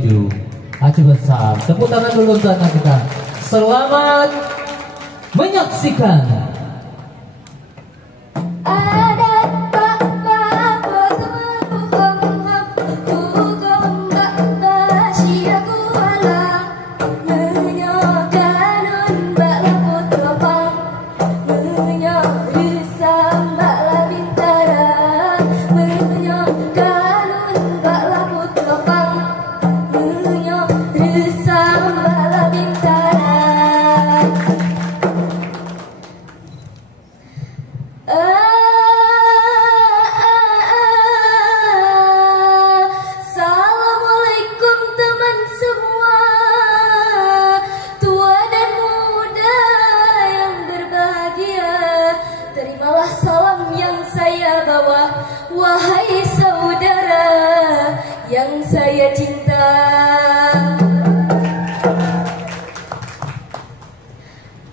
27. Haji besar. Tepuk tangan dulu untuk anak kita. Selamat menyaksikan. Wahai saudara yang saya cinta,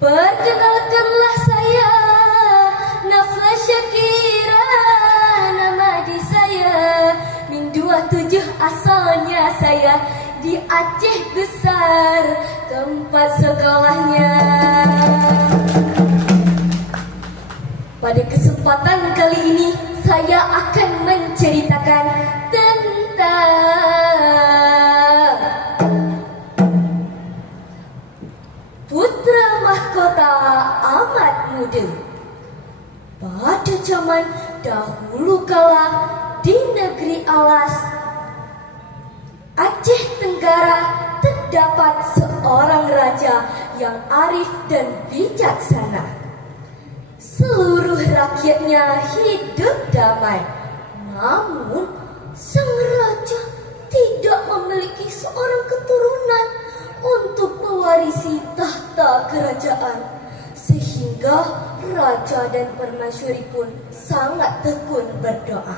perkenalkanlah saya Nafla Syakira, nama di saya Min 27 asalnya saya, di Aceh besar tempat sekolahnya. Pada kesempatan kali ini saya akan menceritakan tentang putra mahkota amat muda. Pada zaman dahulu kala di negeri Alas, Aceh Tenggara, terdapat seorang raja yang arif dan bijaksana. Seluruh rakyatnya hidup damai. Namun sang raja tidak memiliki seorang keturunan untuk mewarisi tahta kerajaan, sehingga raja dan permaisuri pun sangat tekun berdoa.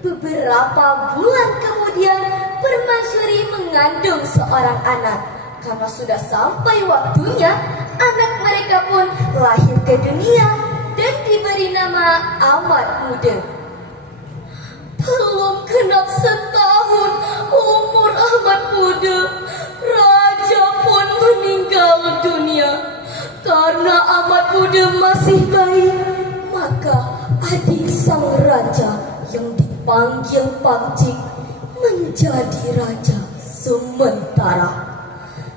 Beberapa bulan kemudian permaisuri mengandung seorang anak. Karena sudah sampai waktunya, anak mereka pun lahir ke dunia dan diberi nama Amat Muda. Belum genap setahun umur Amat Muda, raja pun meninggal dunia. Karena Amat Muda masih bayi, maka adik sang raja yang dipanggil Pakcik menjadi raja sementara.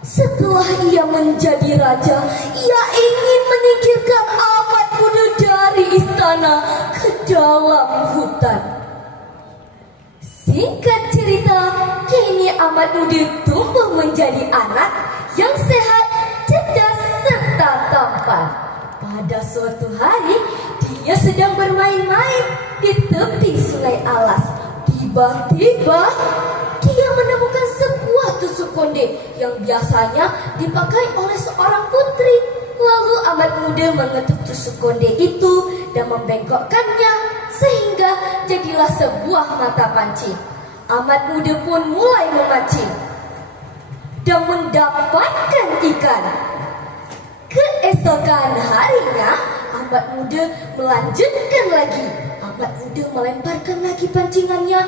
Setelah ia menjadi raja, ia ingin menyingkirkan Amat Muda dari istana ke dalam hutan. Singkat cerita, kini Amat Muda tumbuh menjadi anak yang sehat, cerdas, serta tampan. Pada suatu hari, dia sedang bermain-main di tepi sungai Alas. Tiba-tiba dia menemukan sebuah tusuk konde yang biasanya dipakai oleh seorang putri. Lalu Amat Muda mengetuk tusuk konde itu dan membengkokkannya sehingga jadilah sebuah mata pancing. Amat Muda pun mulai memancing dan mendapatkan ikan. Keesokan harinya Amat Muda melanjutkan lagi. Amat Muda melemparkan lagi pancingannya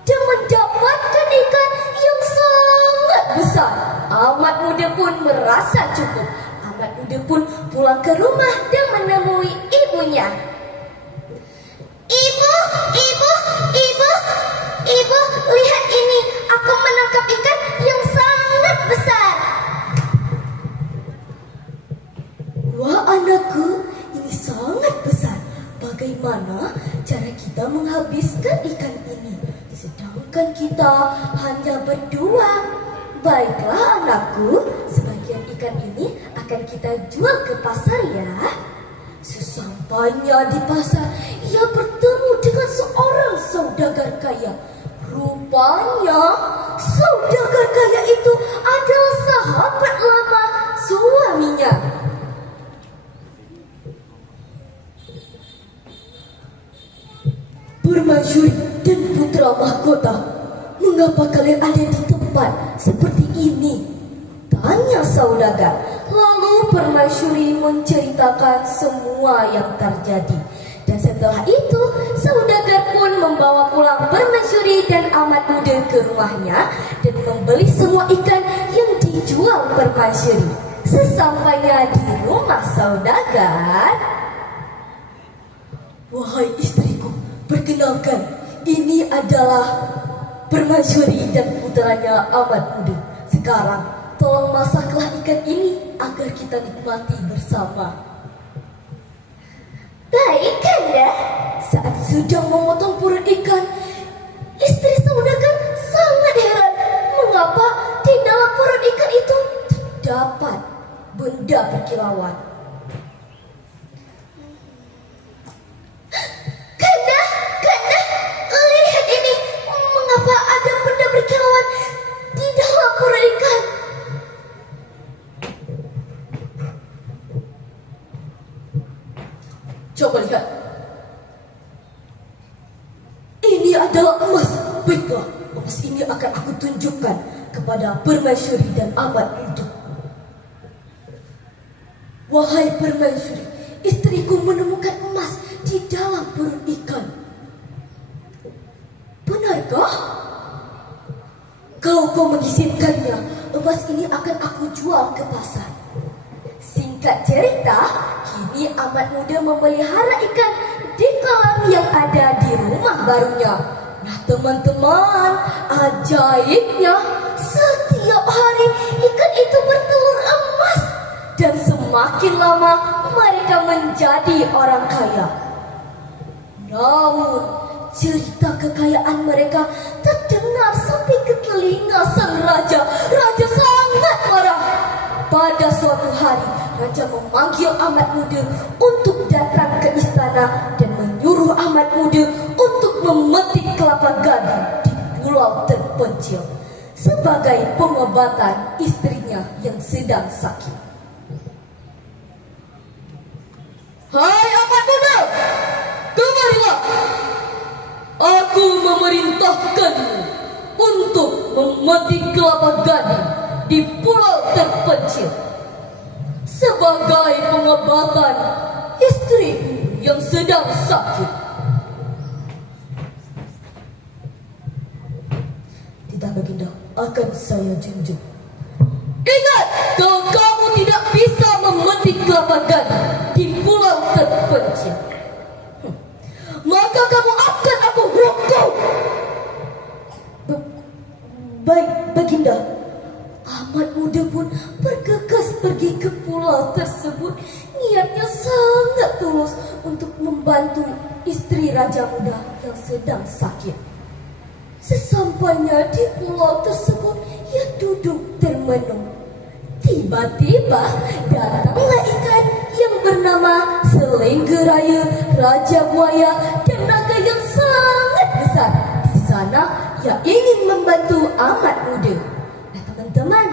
dan mendapatkan ikan yang sangat besar. Amat Muda pun merasa cukup. Amat Muda pun pulang ke rumah dan menemui ibunya. Ibu, lihat ini, aku menangkap ikan yang sangat besar. Wah anakku, ini sangat besar. Bagaimana cara kita menghabiskan ikan ini? Sedangkan kita hanya berdua. Baiklah anakku, sebagian ikan ini akan kita jual ke pasar ya. Sesampainya di pasar, ia bertemu dengan seorang saudagar kaya. Rupanya saudagar kaya itu adalah sahabat lama suaminya. Permaisuri dan putra mahkota, mengapa kalian ada di tempat seperti ini? Tanya saudagar. Lalu permaisuri menceritakan semua yang terjadi. Dan setelah itu saudagar pun membawa pulang permaisuri dan amat muda ke rumahnya dan membeli semua ikan yang dijual permaisuri. Sesampainya di rumah saudagar, "Wahai istriku, perkenalkan, ini adalah permaisuri dan putranya amat muda. Sekarang tolong masaklah ikan ini agar kita nikmati bersama." "Baik, Kanda." Saat sedang memotong purut ikan, istri saudagar sangat heran mengapa di dalam purut ikan itu terdapat benda berkilauan. Kanda, lihat ini. Mengapa ada benda berkilauan di dalam purut ikan? Coba lihat. Ini adalah emas. Baiklah, emas ini akan aku tunjukkan kepada permaisuri dan amat muda. Wahai permaisuri, istriku menemukan emas di dalam purut ikan. Benarkah? Kalau kau mengizinkannya, emas ini akan aku jual ke pasar. Singkat cerita, kini amat muda memelihara ikan di kolam yang ada di rumah barunya. Nah teman-teman, ajaibnya setiap hari ikan itu bertelur emas. Dan semakin lama mereka menjadi orang kaya. Namun cerita kekayaan mereka terdengar sampai ke telinga sang raja. Raja sangat marah. Pada suatu hari, raja memanggil amat muda untuk datang ke istana dan menyuruh amat muda untuk memetik kelapa gading di pulau terpencil sebagai pengobatan istrinya yang sedang sakit. "Hai amat muda, kemarilah. Aku memerintahkanmu untuk memetik kelapa gading di pulau terpencil sebagai pengobatan istriku yang sedang sakit." "Tidak, Baginda, akan saya junjung." "Ingat, kalau kamu tidak bisa memetik kelapa gading di pulau terpencil, maka kamu akan aku hukum." "Baik, Baginda." Amat muda pun bergegas pergi ke pulau tersebut. Niatnya sangat tulus untuk membantu istri raja muda yang sedang sakit. Sesampainya di pulau tersebut, ia duduk termenung. Tiba-tiba datanglah ikan yang bernama Selenggeraya, Raja Buaya, dan naga yang sangat besar. Di sana ia ingin membantu amat muda. Nah teman-teman,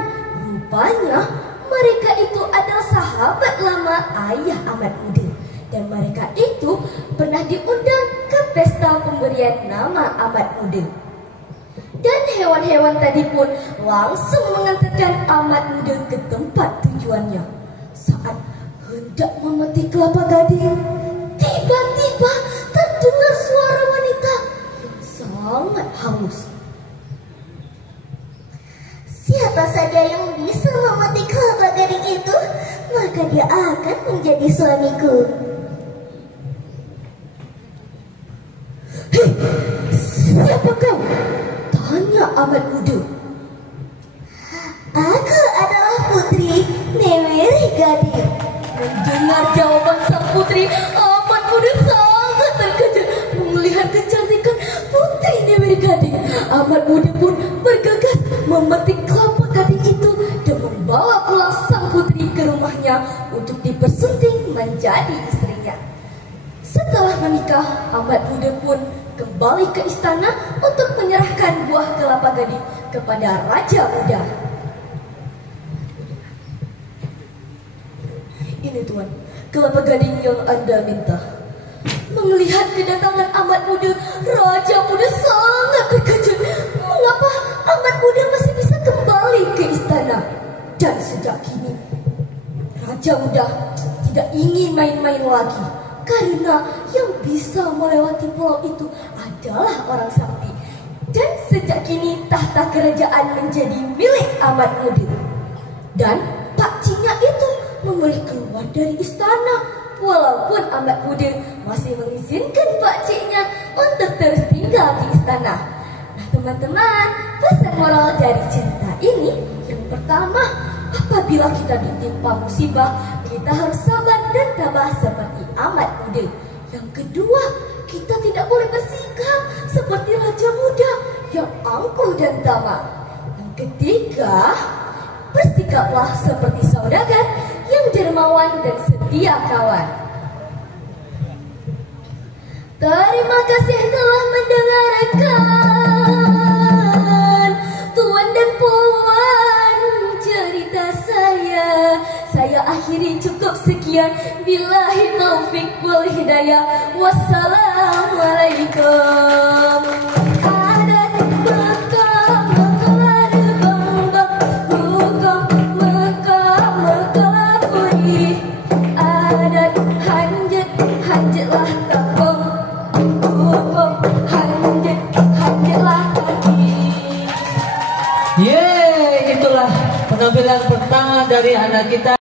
rupanya mereka itu adalah sahabat lama ayah amat muda. Dan mereka itu pernah diundang ke pesta pemberian nama amat muda. Dan hewan-hewan tadi pun langsung mengantarkan amat muda ke tempat tujuannya. Saat hendak memetik kelapa gading, tiba-tiba terdengar suara wanita yang sangat halus. Siapa saja yang bisa memetik kelapa gading itu, maka dia akan menjadi suamiku. "Hei, siapa kau?" tanya amat muda. "Aku adalah putri Neweri Gading." Mendengar jawaban sang putri, amat muda sangat terkejut melihat kecantikan putri Neweri Gading. Amat muda pun bergegas memetik kelapa gading itu dan membawa pulang sang putri ke rumahnya untuk dipersunting menjadi istrinya. Setelah menikah, amat muda pun kembali ke istana untuk menyerahkan buah kelapa gading kepada raja muda. "Ini tuan, kelapa gading yang Anda minta." Melihat kedatangan amat muda, raja muda sangat terkejut. Mengapa amat muda masih bisa kembali ke istana? Dan sejak kini, raja muda tidak ingin main-main lagi, karena yang bisa melewati pulau itu ada adalah orang sakti. Dan sejak kini tahta kerajaan menjadi milik Amat Muda. Dan Pak Cinya itu memilih keluar dari istana, walaupun Amat Muda masih mengizinkan Pak Ciknya untuk terus tinggal di istana. Nah teman-teman, pesan moral dari cerita ini yang pertama, apabila kita ditimpa musibah, kita harus sabar dan tabah seperti Amat Muda. Yang kedua, kita tidak boleh bersikap seperti Raja Muda yang angkuh dan tamak. Yang ketiga, bersikaplah seperti saudagar yang dermawan dan setia kawan. Terima kasih telah mendengarkan tuan dan puan cerita saya. Saya akhiri cukup sekian. Billahi taufik wal hidayah. Wassalamualaikum. Adat Mekah Mekah Bambang, hukum Mekah Mekah puri. Adat hanjat hanjatlah kampung, hukum hanjat hanjatlah kaki. Yeay, itulah penampilan pertama dari anak kita.